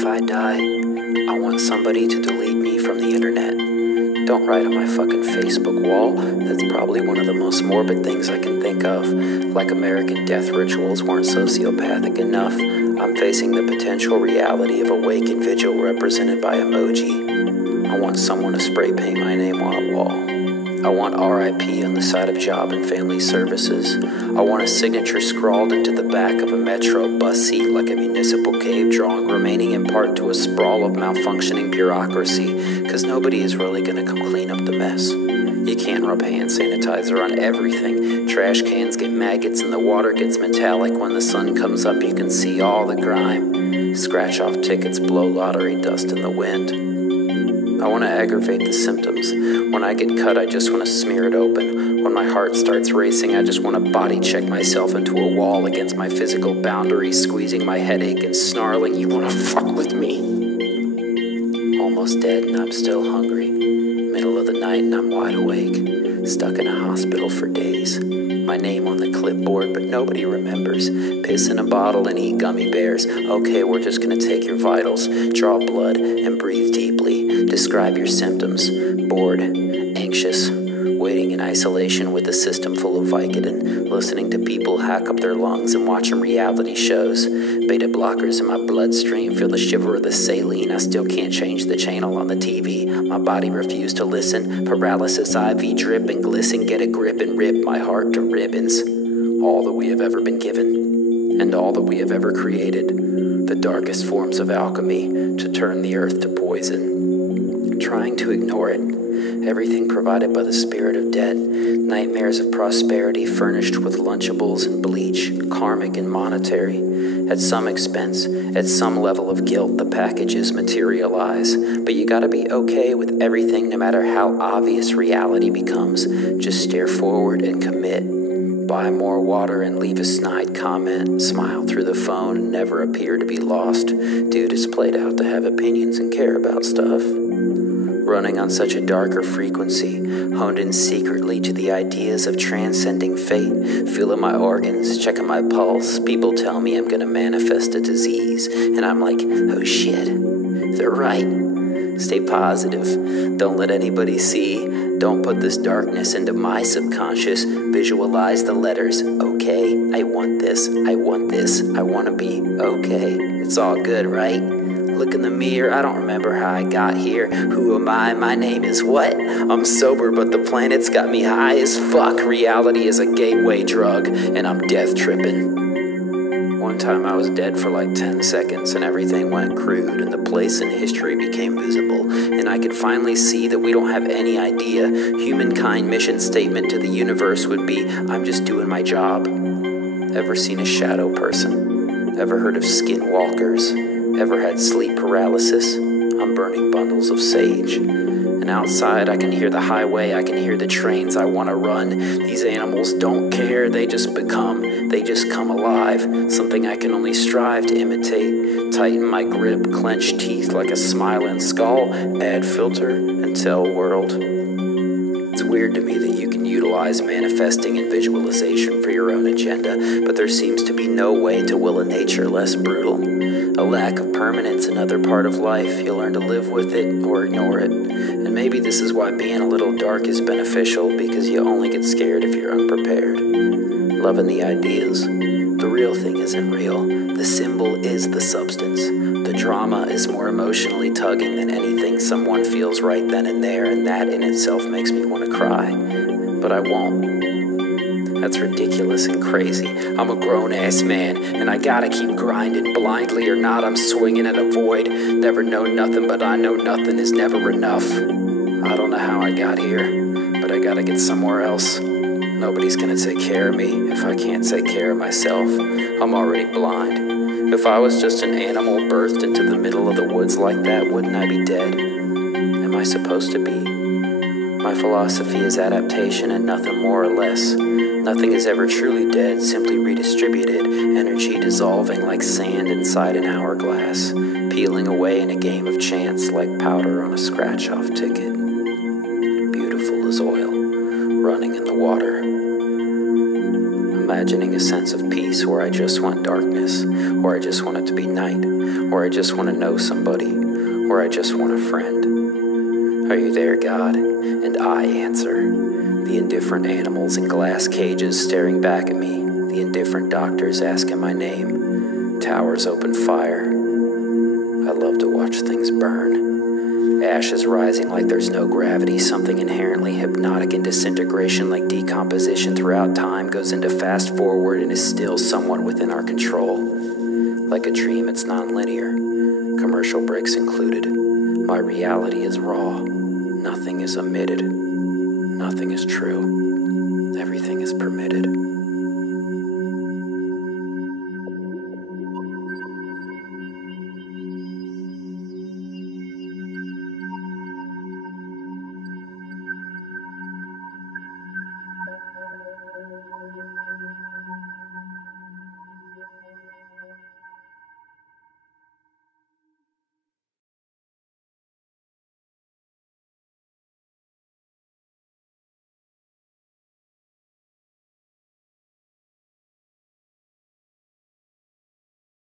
If I die, I want somebody to delete me from the internet. Don't write on my fucking Facebook wall. That's probably one of the most morbid things I can think of. Like American death rituals weren't sociopathic enough, I'm facing the potential reality of a waking vigil represented by emoji. I want someone to spray paint my name on a wall. I want RIP on the side of Job and Family Services. I want a signature scrawled into the back of a metro bus seat like a municipal cave drawing, remaining in part to a sprawl of malfunctioning bureaucracy, because nobody is really going to come clean up the mess. You can't rub hand sanitizer on everything. Trash cans get maggots and the water gets metallic. When the sun comes up, you can see all the grime. Scratch off tickets, blow lottery dust in the wind. I want to aggravate the symptoms. When I get cut, I just want to smear it open. When my heart starts racing, I just want to body check myself into a wall against my physical boundaries, squeezing my headache and snarling, "You want to fuck with me?" Almost dead and I'm still hungry. Middle of the night and I'm wide awake. Stuck in a hospital for days. My name on the clipboard, but nobody remembers. Piss in a bottle and eat gummy bears. Okay, we're just gonna take your vitals, draw blood, and breathe deeply. Describe your symptoms. Bored, anxious, waiting in isolation with a system full of Vicodin, listening to people hack up their lungs and watching reality shows. Beta blockers in my bloodstream, feel the shiver of the saline. I still can't change the channel on the TV. My body refused to listen. Paralysis, IV drip and glisten. Get a grip and rip my heart to ribbons. All that we have ever been given, and all that we have ever created. The darkest forms of alchemy to turn the earth to poison. Trying to ignore it. Everything provided by the spirit of debt. Nightmares of prosperity furnished with Lunchables and bleach, karmic and monetary. At some expense, at some level of guilt, the packages materialize. But you gotta be okay with everything no matter how obvious reality becomes. Just stare forward and commit. Buy more water and leave a snide comment. Smile through the phone and never appear to be lost. Dude is played out to have opinions and care about stuff. Running on such a darker frequency, honed in secretly to the ideas of transcending fate, feeling my organs, checking my pulse. People tell me I'm gonna manifest a disease, and I'm like, oh shit, they're right. Stay positive, don't let anybody see. Don't put this darkness into my subconscious. Visualize the letters, okay, I want this, I want this, I wanna be okay. It's all good, right? Look in the mirror, I don't remember how I got here. Who am I? My name is what? I'm sober, but the planet's got me high as fuck. Reality is a gateway drug, and I'm death tripping. One time I was dead for like 10 seconds, and everything went crude, and the place in history became visible. And I could finally see that we don't have any idea. Humankind mission statement to the universe would be, I'm just doing my job. Ever seen a shadow person? Ever heard of skinwalkers? Ever had sleep paralysis? I'm burning bundles of sage. And outside I can hear the highway, I can hear the trains. I want to run. These animals don't care, they just come alive. Something I can only strive to imitate. Tighten my grip, clench teeth like a smiling skull. Add filter and tell world. It's weird to me that you can utilize manifesting and visualization for your own agenda, but there seems to be no way to will a nature less brutal. A lack of permanence, another part of life. You learn to live with it or ignore it. And maybe this is why being a little dark is beneficial, because you only get scared if you're unprepared. Loving the ideas. The real thing isn't real. The symbol is the substance. The drama is more emotionally tugging than anything someone feels right then and there, and that in itself makes me want to cry. But I won't. That's ridiculous and crazy. I'm a grown-ass man, and I gotta keep grinding. Blindly or not, I'm swinging at a void. Never know nothing, but I know nothing is never enough. I don't know how I got here, but I gotta get somewhere else. Nobody's gonna take care of me if I can't take care of myself. I'm already blind. If I was just an animal birthed into the middle of the woods like that, wouldn't I be dead? Am I supposed to be? My philosophy is adaptation and nothing more or less. Nothing is ever truly dead, simply redistributed, energy dissolving like sand inside an hourglass, peeling away in a game of chance like powder on a scratch-off ticket. Beautiful as oil, running in the water. imagining a sense of peace where I just want darkness, or I just want it to be night, or I just want to know somebody, or I just want a friend. Are you there, God? And I answer. The indifferent animals in glass cages staring back at me, the indifferent doctors asking my name, towers open fire. I love to watch things burn. Ashes rising like there's no gravity, something inherently hypnotic in disintegration like decomposition throughout time goes into fast forward and is still somewhat within our control. Like a dream, it's non-linear, commercial breaks included. My reality is raw. Nothing is omitted. Nothing is true. Everything is permitted.